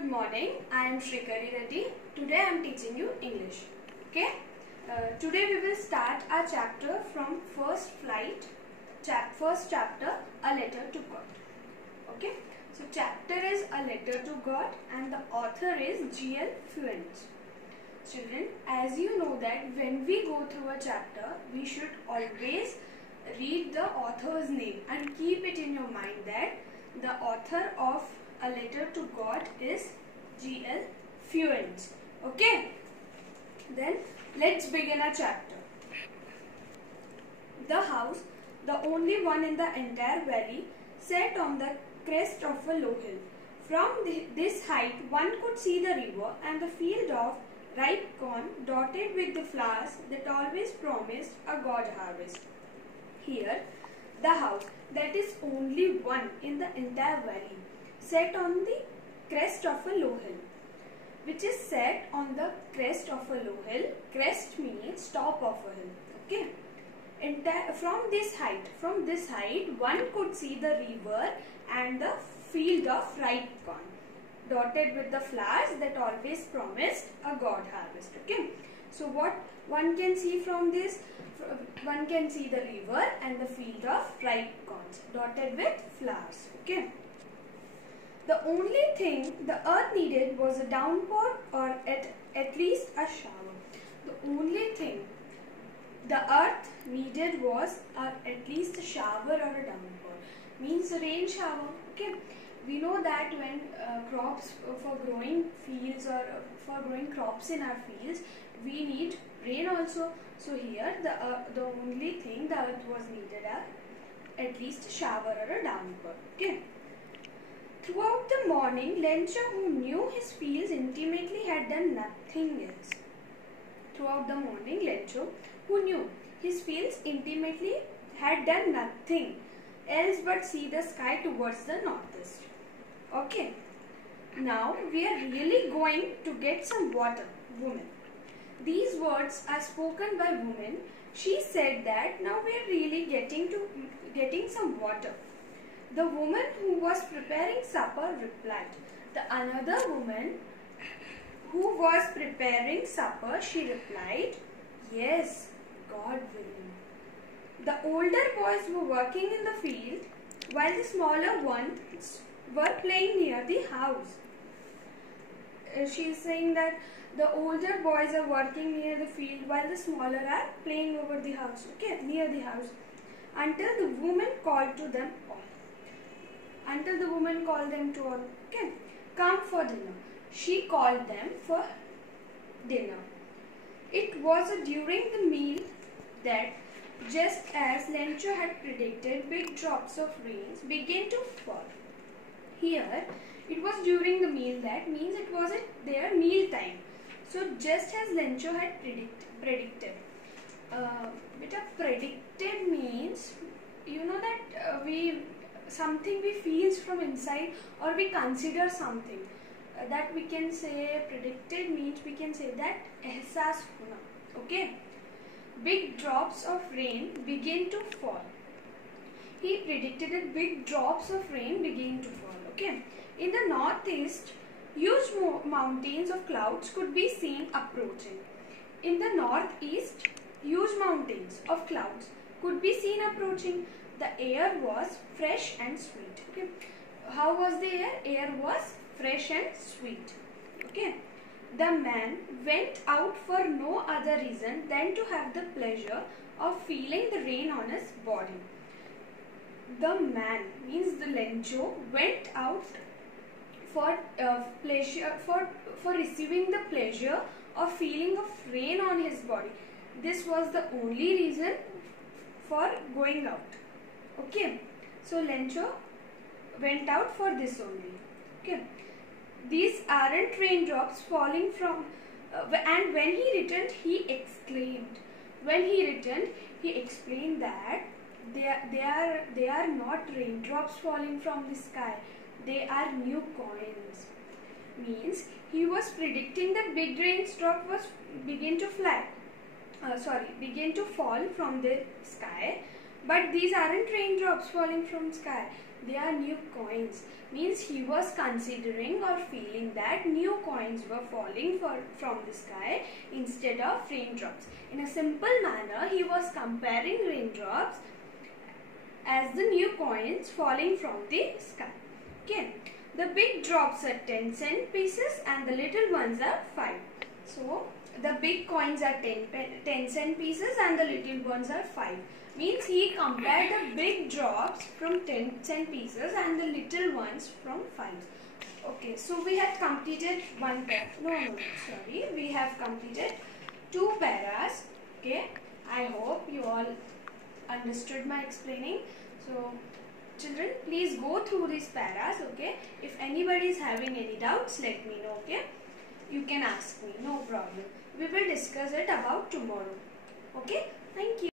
Good morning. I am Shrikari Reddy. Today I am teaching you English. Okay. Today we will start our chapter from first chapter, A Letter to God. Okay. So chapter is A Letter to God and the author is G.L. Phuent. Children, as you know that when we go through a chapter, we should always read the author's name and keep it in your mind that the author of A Letter to God is G.L. Phuent. Okay? Then let's begin our chapter. The house, the only one in the entire valley, sat on the crest of a low hill. From this height, one could see the river and the field of ripe corn dotted with the flowers that always promised a God harvest. Here, the house, that is only one in the entire valley, set on the crest of a low hill. Which is set on the crest of a low hill. Crest means top of a hill. Okay. From this height, one could see the river and the field of ripe corn, dotted with the flowers that always promised a God harvest. Okay. So what one can see from this? One can see the river and the field of ripe corn, dotted with flowers. Okay. The only thing the earth needed was a downpour or at least a shower. The only thing the earth needed was at least a shower or a downpour. Means a rain shower. Okay. We know that when crops for growing fields or for growing crops in our fields, we need rain also. So here the only thing the earth was needed at least a shower or a downpour. Okay. Throughout the morning, Lencho, who knew his fields intimately, had done nothing else. Throughout the morning, Lencho, who knew his fields intimately, had done nothing else but see the sky towards the northeast. Okay. Now, we are really going to get some water, woman. These words are spoken by woman. She said that now we are really getting some water. The woman who was preparing supper replied. The another woman who was preparing supper, she replied, yes, God willing. The older boys were working in the field while the smaller ones were playing near the house. She is saying that the older boys are working near the field while the smaller are playing over the house, okay, near the house, until the woman called to them all. Until the woman called them to all, okay, come for dinner. She called them for dinner. It was during the meal that, just as Lencho had predicted, big drops of rain began to fall. Here, it was during the meal, that means it was at their meal time. So, just as Lencho had predicted. Predicted means, you know that something we feel from inside or we consider something. That we can say predicted means we can say that ehsas hona. Okay. Big drops of rain begin to fall. He predicted that big drops of rain begin to fall. Okay. In the northeast, huge mountains of clouds could be seen approaching. In the northeast, huge mountains of clouds could be seen approaching. The air was fresh and sweet. Okay. How was the air? Air was fresh and sweet. Okay. The man went out for no other reason than to have the pleasure of feeling the rain on his body. The man means the Lencho went out for pleasure, for receiving the pleasure of feeling of rain on his body. This was the only reason for going out. Okay. So Lencho went out for this only. Okay. These aren't raindrops falling from, and when he returned, he exclaimed. When he returned, he explained that they are not raindrops falling from the sky. They are new coins. Means he was predicting that big raindrop was begin to fall from the sky. But these aren't raindrops falling from sky. they are new coins. Means he was considering or feeling that new coins were falling from the sky instead of raindrops. In a simple manner, he was comparing raindrops as the new coins falling from the sky. Okay. The big drops are 10-cent pieces and the little ones are 5. So, the big coins are 10-cent pieces and the little ones are 5. Means he compared the big drops from 10-cent pieces and the little ones from 5. Okay, so we have completed one pair. Sorry. We have completed 2 paras. Okay, I hope you all understood my explaining. So, children, please go through these paras. Okay, if anybody is having any doubts, let me know. Okay, you can ask me, no problem. We will discuss it about tomorrow. Okay, thank you.